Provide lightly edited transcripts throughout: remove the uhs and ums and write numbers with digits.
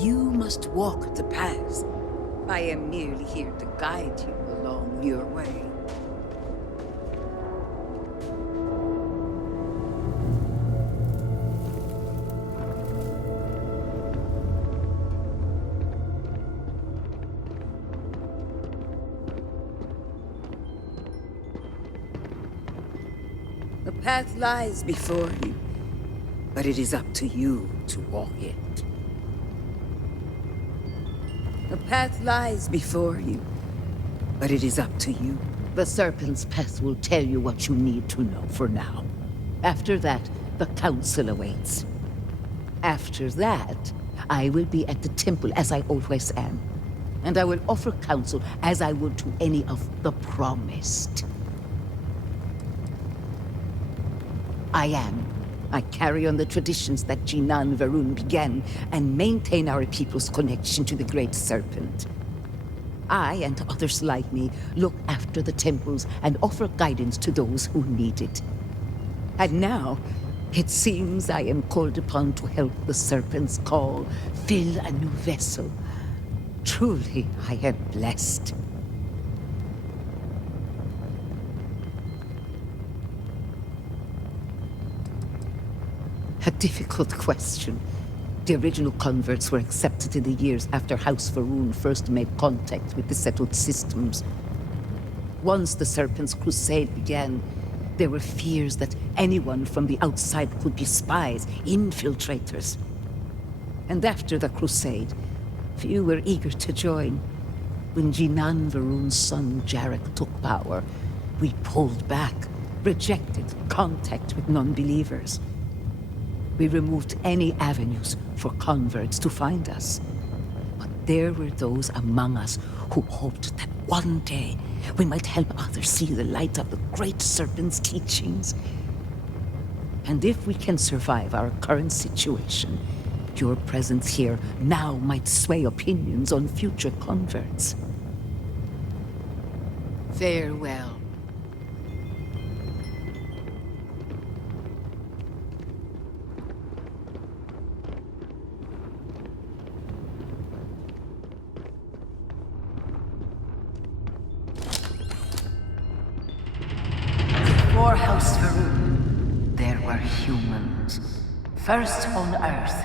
You must walk the path. I am merely here to guide you along your way. The path lies before you, but it is up to you to walk it. The path lies before you, but it is up to you. The Serpent's path will tell you what you need to know for now. After that, the Council awaits. After that, I will be at the temple as I always am. And I will offer counsel as I would to any of the Promised. I carry on the traditions that Jinan Varun began and maintain our people's connection to the Great Serpent. I and others like me look after the temples and offer guidance to those who need it. And now, it seems I am called upon to help the Serpent's call fill a new vessel. Truly, I am blessed. A difficult question. The original converts were accepted in the years after House Varun first made contact with the settled systems. Once the Serpent's crusade began, there were fears that anyone from the outside could be spies, infiltrators. And after the crusade, few were eager to join. When Jinan Varun's son Jarek took power, we pulled back, rejected contact with non-believers. We removed any avenues for converts to find us. But there were those among us who hoped that one day we might help others see the light of the Great Serpent's teachings. And if we can survive our current situation, your presence here now might sway opinions on future converts. Farewell. Before House Varun, there were humans. First on Earth,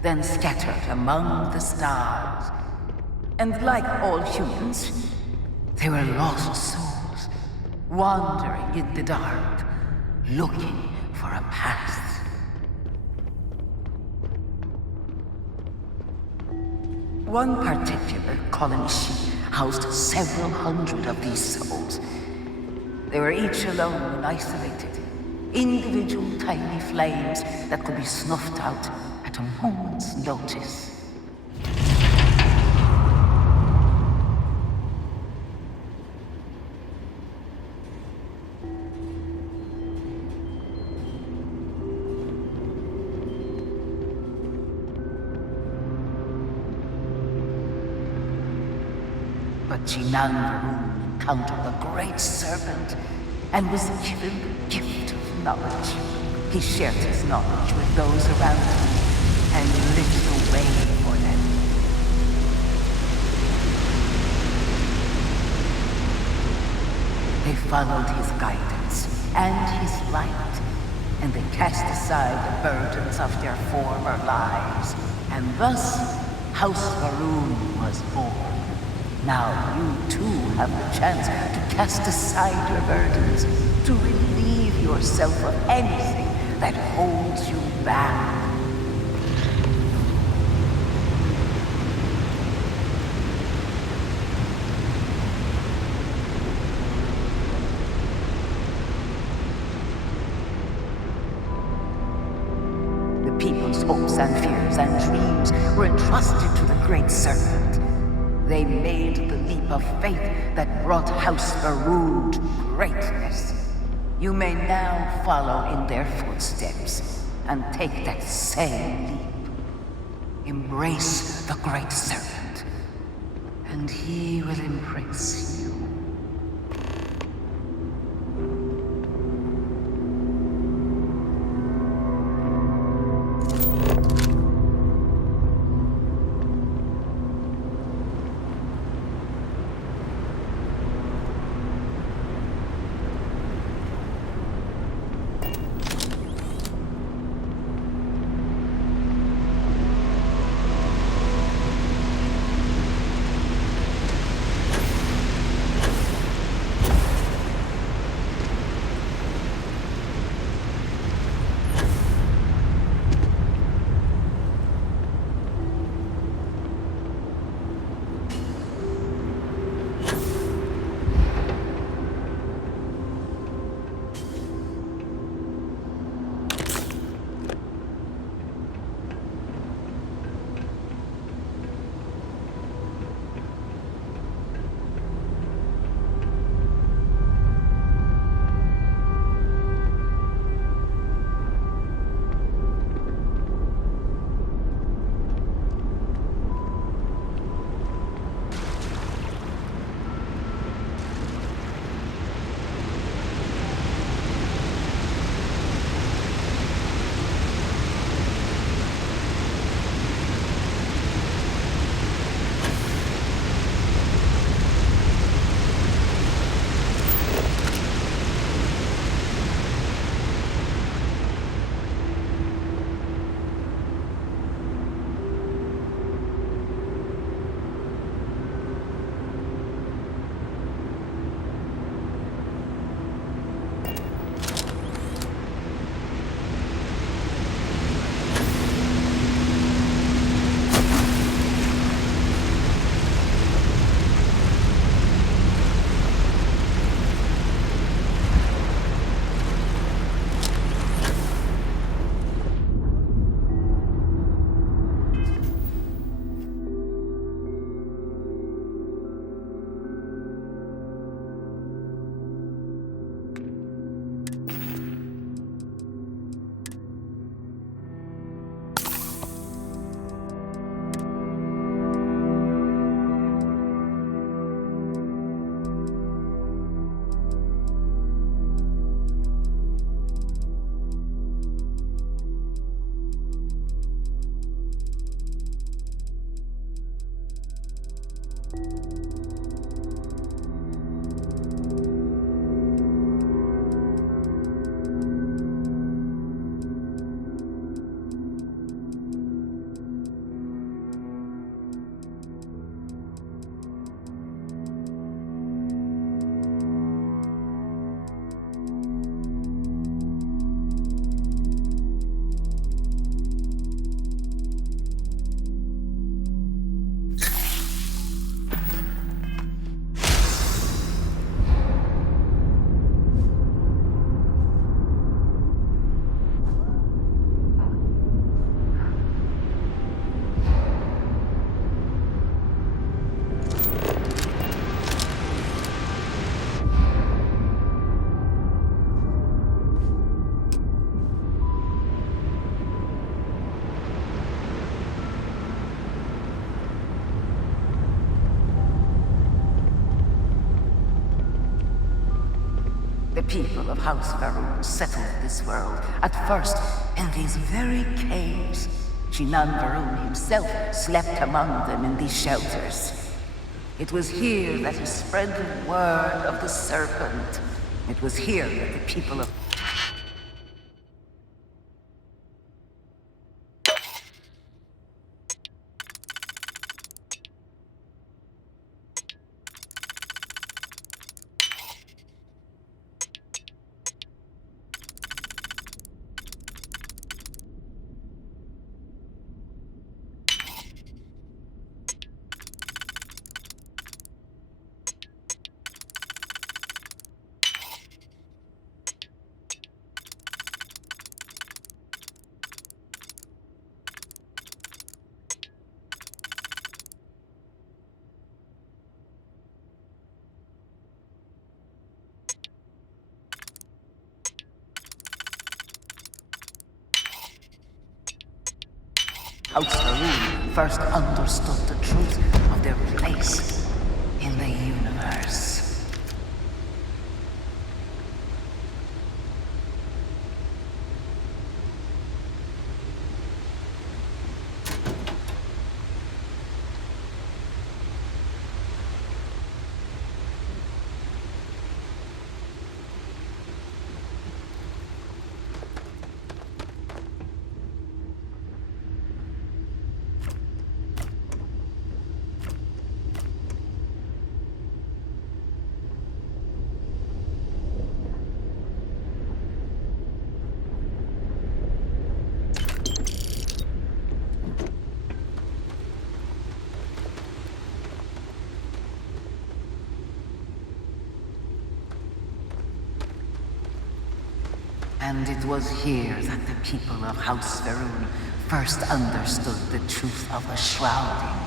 then scattered among the stars. And like all humans, they were lost souls, wandering in the dark, looking for a path. One particular colony ship housed several hundred of these souls. They were each alone and isolated, individual tiny flames that could be snuffed out at a moment's notice. But Jinan Varun encountered the Great Serpent and was given the gift of knowledge. He shared his knowledge with those around him and lit the way for them. They followed his guidance and his light, and they cast aside the burdens of their former lives. And thus, House Varun was born. Now you too have the chance to cast aside your burdens, to relieve yourself of anything that holds you back. The people's hopes and fears and dreams were entrusted to the Great Serpent. They made the leap of faith that brought House Varun to greatness. You may now follow in their footsteps and take that same leap. Embrace the Great Serpent, and he will embrace you. The people of House Varun settled this world, at first in these very caves. Shinan Varun himself slept among them in these shelters. It was here that he spread the word of the Serpent. It was here that the people of House Varun first understood the truth of their place in the universe. And it was here that the people of House Varun first understood the truth of the shrouding.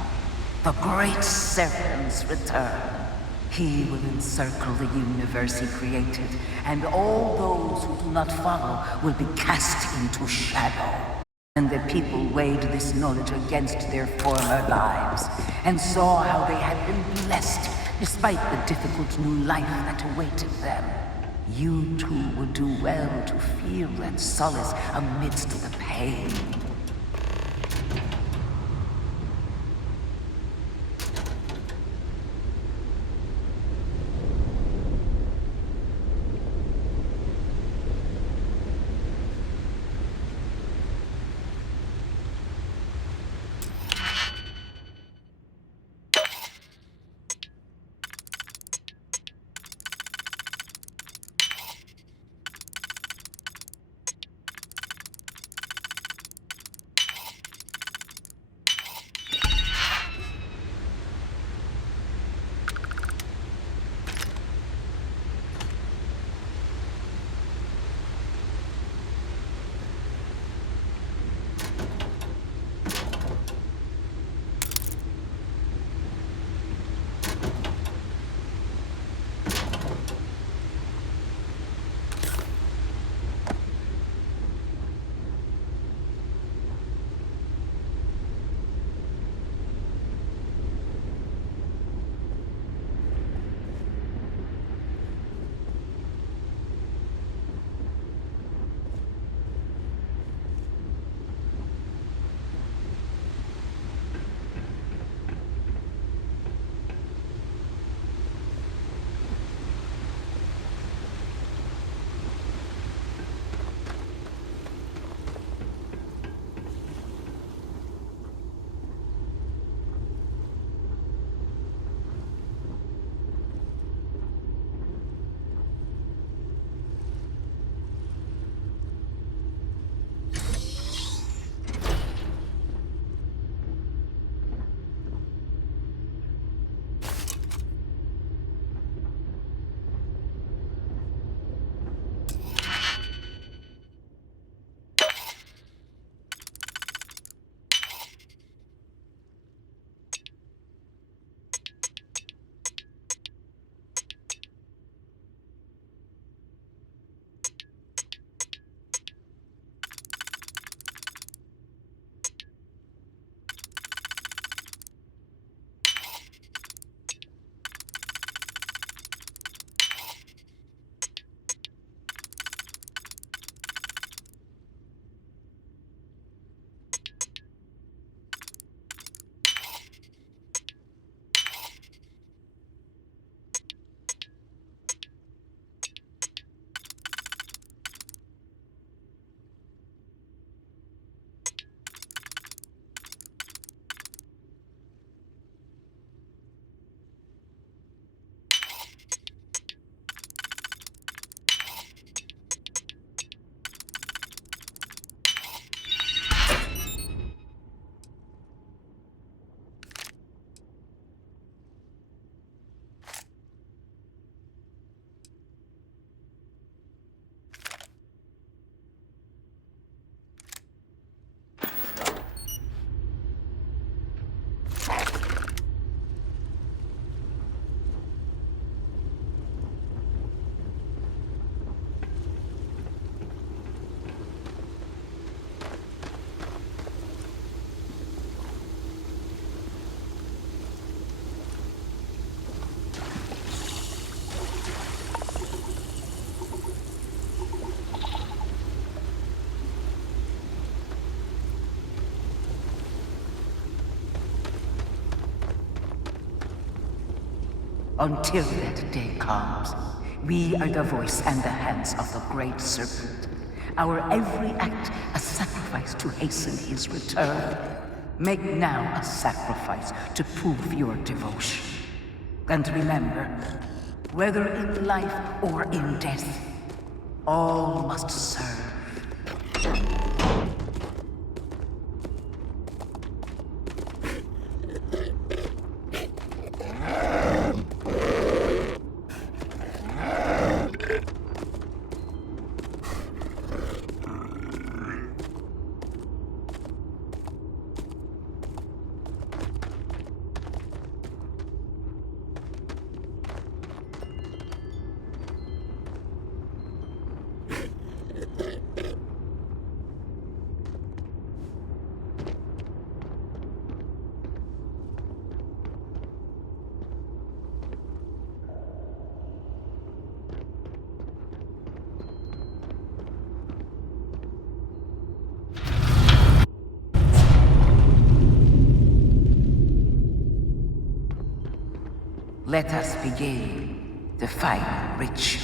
The great Serpent's return. He will encircle the universe he created, and all those who do not follow will be cast into shadow. And the people weighed this knowledge against their former lives, and saw how they had been blessed despite the difficult new life that awaited them. You too would do well to feel that solace amidst the pain. Until that day comes, we are the voice and the hands of the great Serpent. Our every act a sacrifice to hasten his return. Make now a sacrifice to prove your devotion. And remember, whether in life or in death, all must serve. Let us begin the final ritual.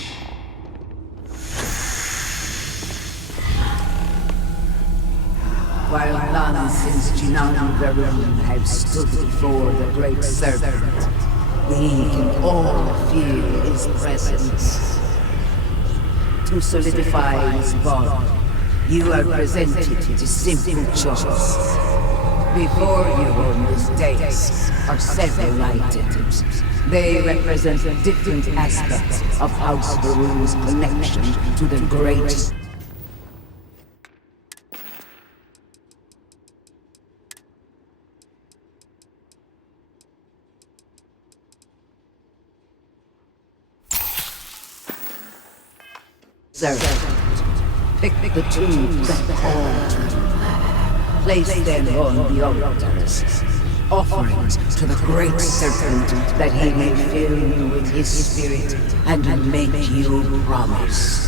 While none since Jinan Varun have stood before the great Serpent, we can all feel his presence. To solidify his bond, you are presented with a simple choice. Before you on this dais are several items. They represent different aspects of House Varun's connection to the great Serpent. Pick the tools that call to you. Place them on the altars. Offerings to the great Serpent, that he may fill you with his spirit and make you promise.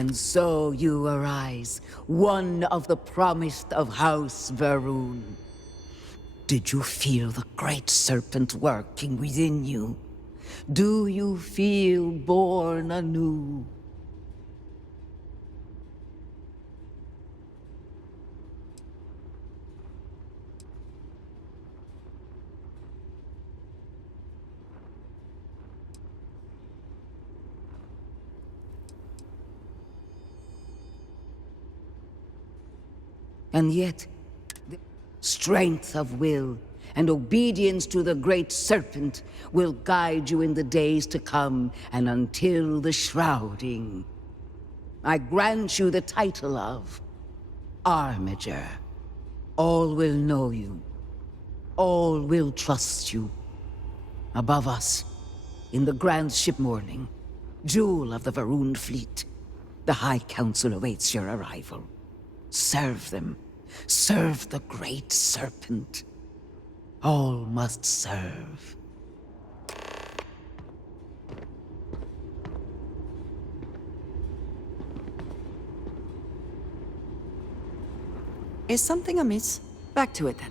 And so you arise, one of the promised of House Varun. Did you feel the great serpent working within you? Do you feel born anew? And yet, the strength of will and obedience to the great serpent will guide you in the days to come and until the shrouding. I grant you the title of Armiger. All will know you. All will trust you. Above us, in the grand ship morning, jewel of the Varun fleet, the High Council awaits your arrival. Serve them. Serve the great serpent. All must serve. Is something amiss? Back to it then.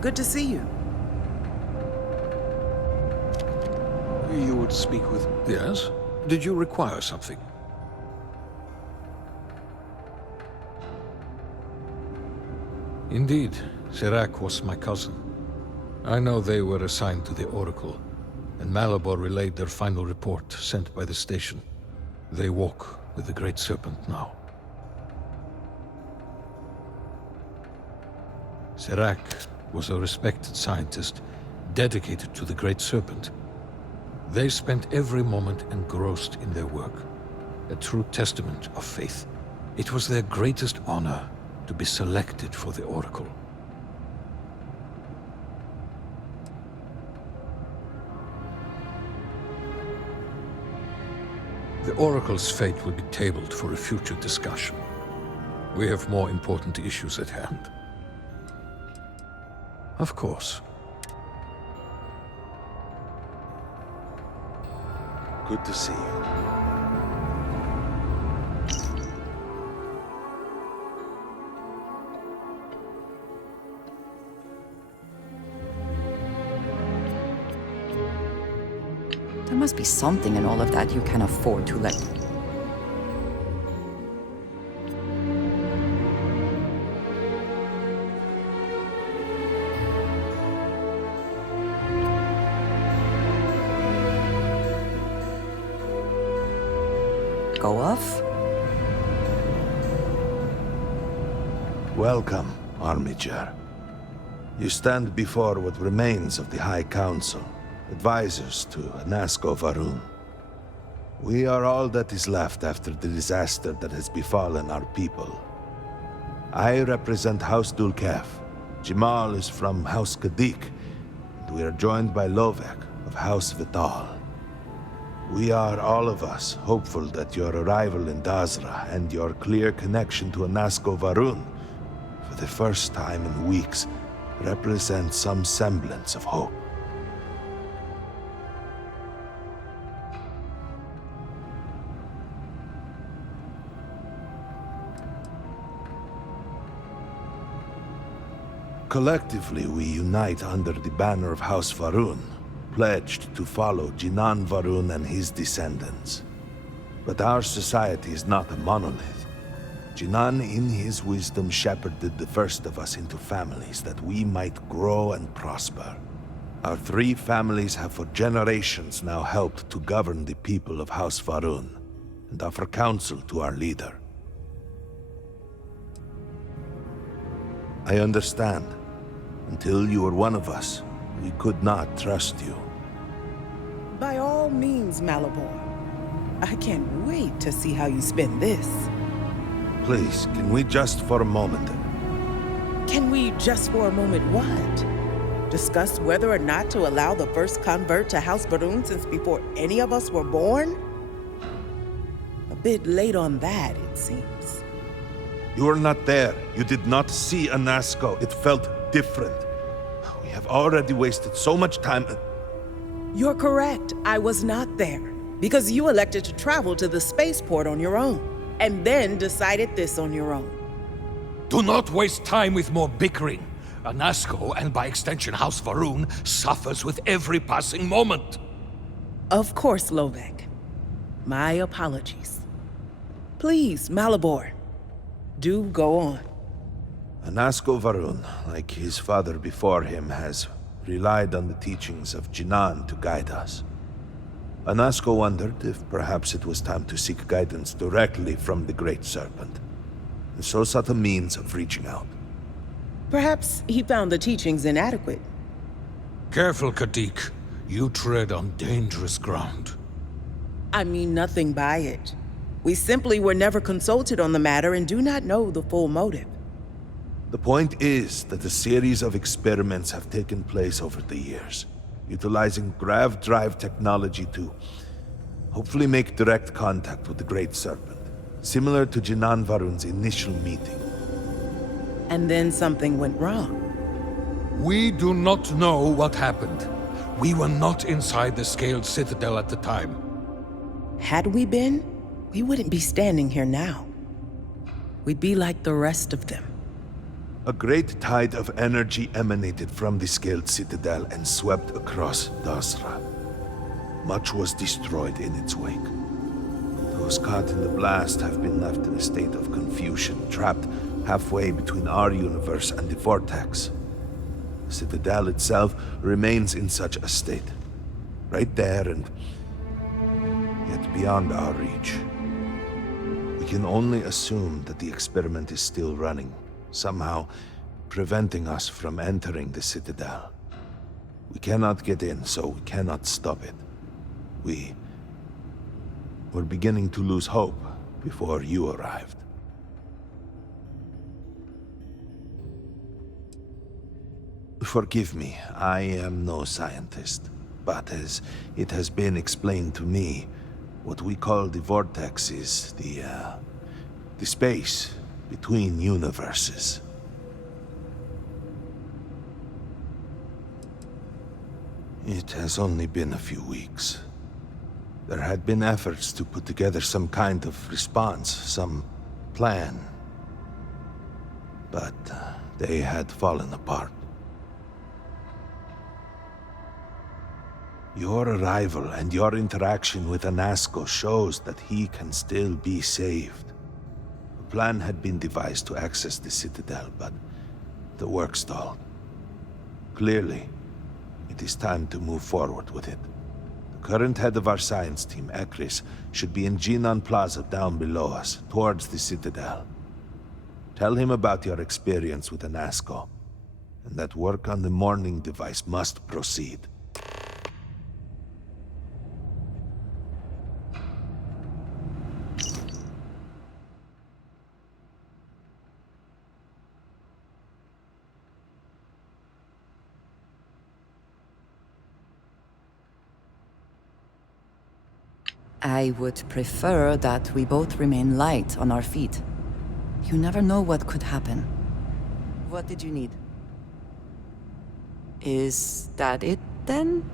Good to see you. You would speak with... Yes? Did you require something? Indeed, Serac was my cousin. I know they were assigned to the Oracle, and Malabor relayed their final report sent by the station. They walk with the Great Serpent now. Serac was a respected scientist, dedicated to the Great Serpent. They spent every moment engrossed in their work, a true testament of faith. It was their greatest honor to be selected for the Oracle. The Oracle's fate will be tabled for a future discussion. We have more important issues at hand. Of course. Good to see you. There must be something in all of that you can afford to let. go of. Welcome, Armiger. You stand before what remains of the High Council, advisors to Anasko Varun. We are all that is left after the disaster that has befallen our people. I represent House Dulkef. Jamal is from House Kadik, and we are joined by Lovek of House Vital. We are, all of us, hopeful that your arrival in Dazra and your clear connection to Anasko Varun, for the first time in weeks, represent some semblance of hope. Collectively, we unite under the banner of House Varun, pledged to follow Jinan Varun and his descendants. But our society is not a monolith. Jinan, in his wisdom, shepherded the first of us into families that we might grow and prosper. Our 3 families have for generations now helped to govern the people of House Varun, and offer counsel to our leader. I understand. Until you were one of us, we could not trust you. By all means, Malabor. I can't wait to see how you spend this. Please, can we just for a moment... Can we just for a moment what? Discuss whether or not to allow the first convert to House Varun since before any of us were born? A bit late on that, it seems. You were not there. You did not see Anasko. It felt different. We have already wasted so much time. You're correct. I was not there. Because you elected to travel to the spaceport on your own. And then decided this on your own. Do not waste time with more bickering. Anasko, and by extension House Varun, suffers with every passing moment. Of course, Lovek. My apologies. Please, Malabor. Do go on. Anasko Varun, like his father before him, has relied on the teachings of Jinan to guide us. Anasko wondered if perhaps it was time to seek guidance directly from the Great Serpent, and so sought a means of reaching out. Perhaps he found the teachings inadequate. Careful, Kadik. You tread on dangerous ground. I mean nothing by it. We simply were never consulted on the matter and do not know the full motive. The point is that a series of experiments have taken place over the years, utilizing grav drive technology to hopefully make direct contact with the Great Serpent, similar to Jinan Varun's initial meeting. And then something went wrong. We do not know what happened. We were not inside the Scaled Citadel at the time. Had we been, we wouldn't be standing here now. We'd be like the rest of them. A great tide of energy emanated from the Scaled Citadel and swept across Dazra. Much was destroyed in its wake. Those caught in the blast have been left in a state of confusion, trapped halfway between our universe and the Vortex. The Citadel itself remains in such a state. Right there and yet beyond our reach. We can only assume that the experiment is still running, somehow preventing us from entering the Citadel. We cannot get in, so we cannot stop it. We're beginning to lose hope before you arrived. Forgive me, I am no scientist, but as it has been explained to me, what we call the Vortex is the space between universes. It has only been a few weeks. There had been efforts to put together some kind of response, some plan. But they had fallen apart. Your arrival and your interaction with Anasko shows that he can still be saved. A plan had been devised to access the Citadel, but the work stalled. Clearly, it is time to move forward with it. Current head of our science team, Ekris, should be in Jinan Plaza down below us, towards the Citadel. Tell him about your experience with Anasco, and that work on the morning device must proceed. I would prefer that we both remain light on our feet. You never know what could happen. What did you need? Is that it, then?